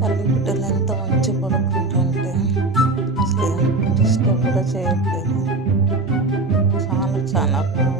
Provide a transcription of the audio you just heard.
తల్లి బిడ్డలు ఎంత మంచిగా పడుకుంటారంటే అసలు డిస్టర్బ్ కూడా చేయట్లేదు. చాలా చాలా బాగుంది.